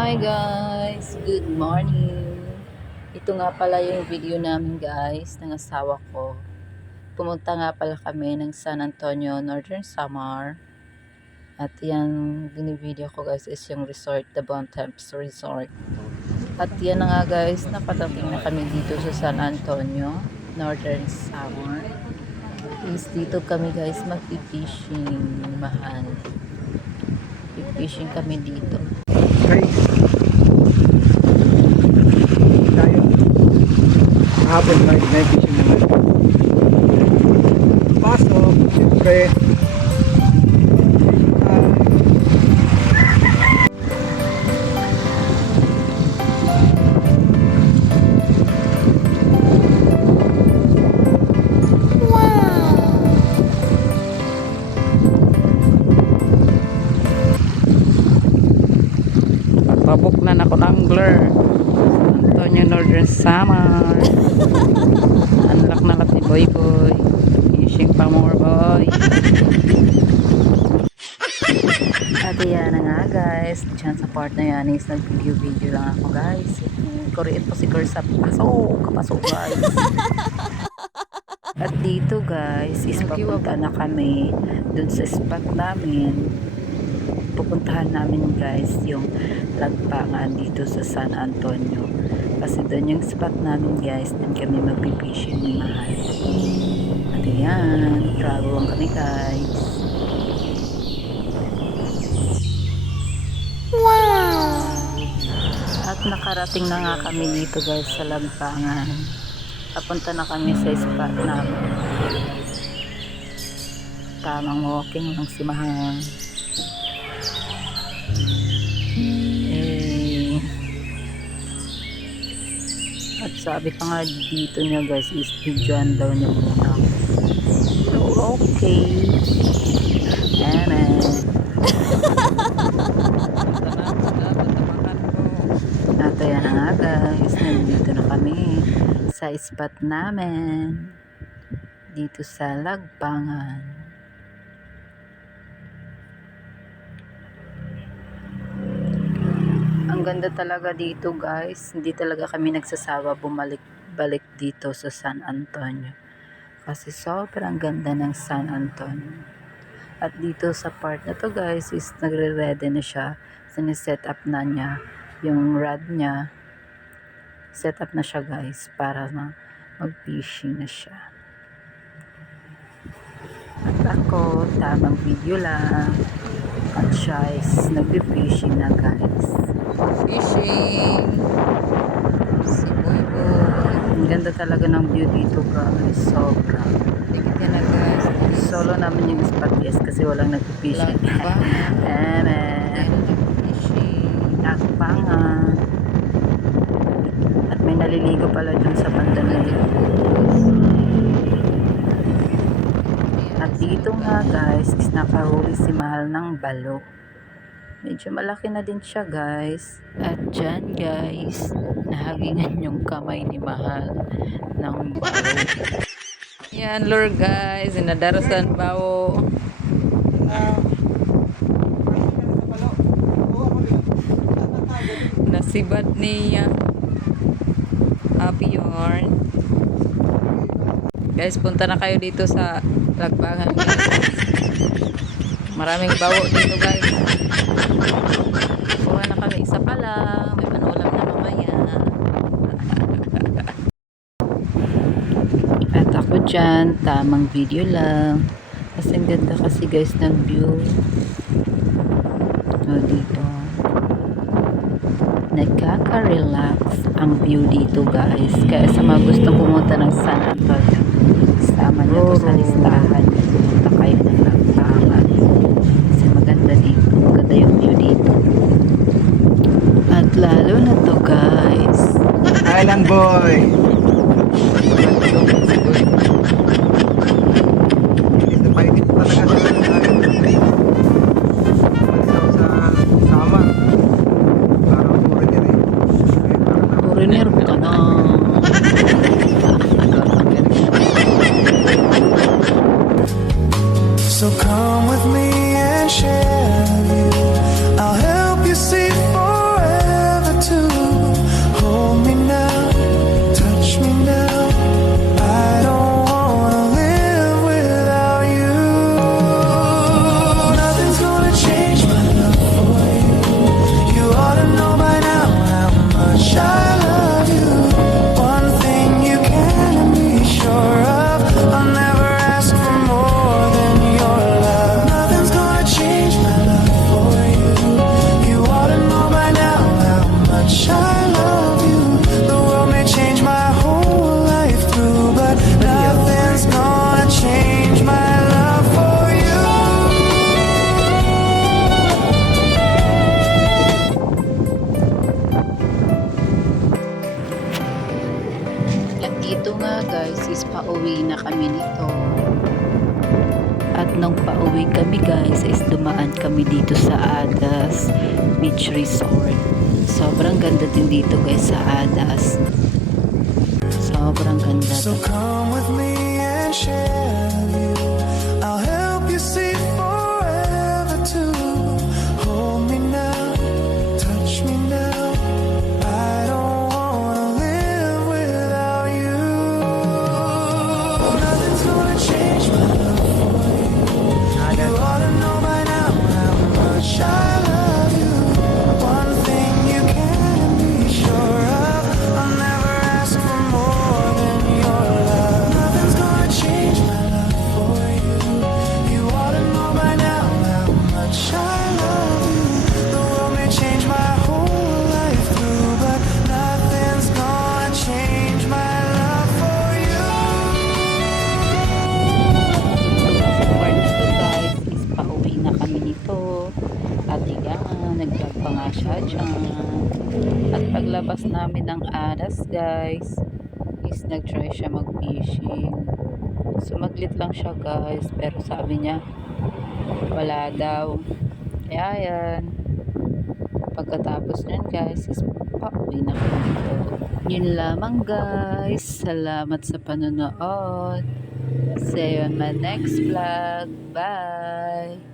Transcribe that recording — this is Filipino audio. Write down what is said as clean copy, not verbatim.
Hi guys! Good morning! Ito nga pala yung video namin guys ng asawa ko. Pumunta nga pala kami ng San Antonio, Northern Samar. At yan, binivideo ko guys is yung resort, the Bontemps Resort. At yan na nga guys, napadating na kami dito sa San Antonio, Northern Samar. Is dito kami guys magpipishing, mahal. Fishing kami dito. Guys, tayo hapon night fishing naman. Pasok, siyempre Pabuknan ako ng angler. Antonio Northern Samar. Unlock na lang ni Boy Boy. Fishing pa more boy. At yan na nga guys. Diyan sa part na yan is nag-video lang ako guys. Korean po si Girl sa kapasok guys. At dito guys is papunta na kami dun sa spot namin. Pupuntahan namin guys yung lagpangan dito sa San Antonio kasi doon yung spot namin guys, doon kami magpipishing ni Mahal. At yan, travel lang kami guys. Wow! At nakarating na nga kami dito guys sa lagpangan. Papunta na kami sa spot namin. Tamang walking lang si Mahal. At sabi pa nga dito niya guys is videoan daw niya muna. So okay. Amen. At ayan na nga guys, nandito na kami sa spot namin dito sa Lagpangan. Ang ganda talaga dito guys, hindi talaga kami nagsasawa bumalik-balik dito sa San Antonio kasi sobrang ganda ng San Antonio. At dito sa part na to guys is nagre-ready na siya, siniset up na niya yung rod niya, set up na siya guys para mag-fishing na siya. At ako, tamang video lang, at siya is nag-fishing na guys. Fishing si Boy Boy. Ang ganda talaga ng view dito guys, sobra. Tigit yan na guys, solo namin yung spot guys kasi walang nag-fishing. Lagpangan. At may naliligo pala dun sa banda na dito. At dito nga guys is nakahuli si Mahal ng balo. Medyo malaki na din siya guys. At dyan guys, nahagingan yung kamay ni Mahal ng bawo. Yan lure guys, inadarasan bawo. Nasibat niya. Happy yarn. Guys, punta na kayo dito sa Lagpangan. Maraming bawo dito guys. Kuha na kami isa pa lang. May manulam na mamaya. At ako dyan, tamang video lang. Kasi ang ganda kasi guys ng view. O dito. Nagkaka-relax ang view dito guys. Kaya sa mga gustong pumunta ng San Antonio, sama nyo to sa listahan. Punta kayo ng Lagpangan. Kasi maganda dito. Maganda yung view dito. At lalo na to guys. Island boy. Ito pa ito talaga sa sama. Parang foreigner eh. Foreigner ka na. So come with me and share a view. I'll help you see forever. nung pauwi kami guys is dumaan kami dito sa Adas Beach Resort. Sobrang ganda din dito guys sa Adas. Sobrang ganda. So come with me and share the view. I'll help you see forever too. Hold me now, touch me now. I don't wanna live without you. Nothing's gonna change my love for you. You ought to know by now how much I love you. One thing you can be sure of, I'll never ask for more than your love. Nothing's gonna change my love for you. You ought to know by now how much I love you. The world may change my whole life through, but nothing's gonna change my love for you. Sa part na to guys is pauwi na kami nito. At yan, nag-vlog pa nga siya dyan. At paglabas namin ng Adas guys is nag-try siya mag-fishing. Sumaglit lang siya guys, pero sabi niya wala daw. Kaya yan, pagkatapos nyan guys is pauwi na kami dito. Yun lamang guys, salamat sa panonood. See you on my next vlog. Bye!